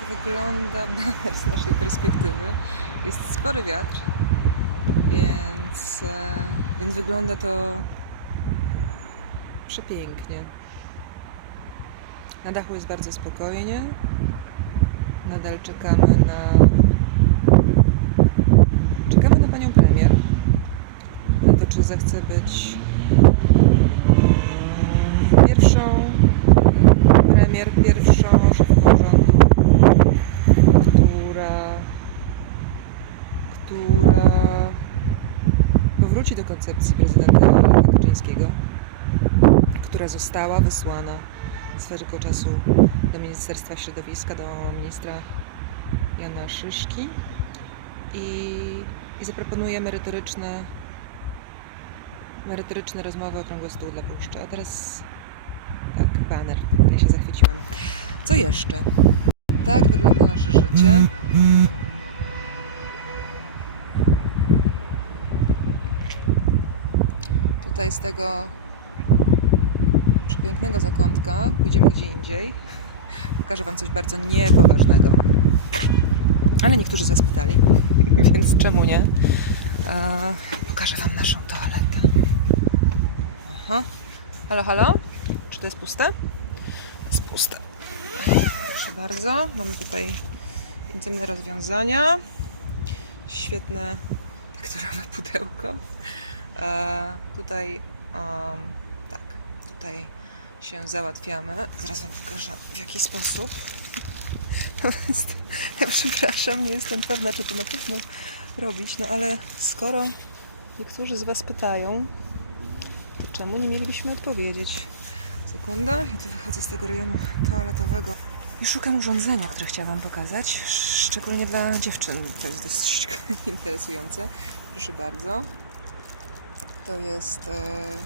tak wygląda Bener z naszej perspektywy. Jest spory wiatr, więc, e, więc wygląda to przepięknie. Na dachu jest bardzo spokojnie. Nadal czekamy na Czekamy na panią premier. Na to, czy zechce być powróci do koncepcji prezydenta Kaczyńskiego, która została wysłana swego czasu do Ministerstwa Środowiska, do ministra Jana Szyszki i, i zaproponuje merytoryczne, merytoryczne rozmowy okrągły stół dla Puszczy. A teraz tak, baner. Ja się zachwyciłam. Co jeszcze? Tak wygląda nasze życie. Tutaj z tego przepięknego zakątka pójdziemy gdzie indziej. Pokażę Wam coś bardzo niepoważnego. Ale niektórzy zaspytali, więc czemu nie? E, pokażę Wam naszą toaletę. Aha. Halo, halo? Czy to jest puste? Jest puste. Proszę bardzo, mam tutaj intymne rozwiązania. Świetne tekturowe pudełko. A tutaj, tak, tutaj się załatwiamy. Zaraz Wam pokażę w jaki sposób. Ja przepraszam, nie jestem pewna, czy to na pewno robić, no ale skoro niektórzy z Was pytają, czemu nie mielibyśmy odpowiedzieć? Sekunda, wychodzę z tego rejonu toaletowego i szukam urządzenia, które chciałam pokazać, szczególnie dla dziewczyn. To jest dosyć interesujące. Proszę bardzo. To jest e,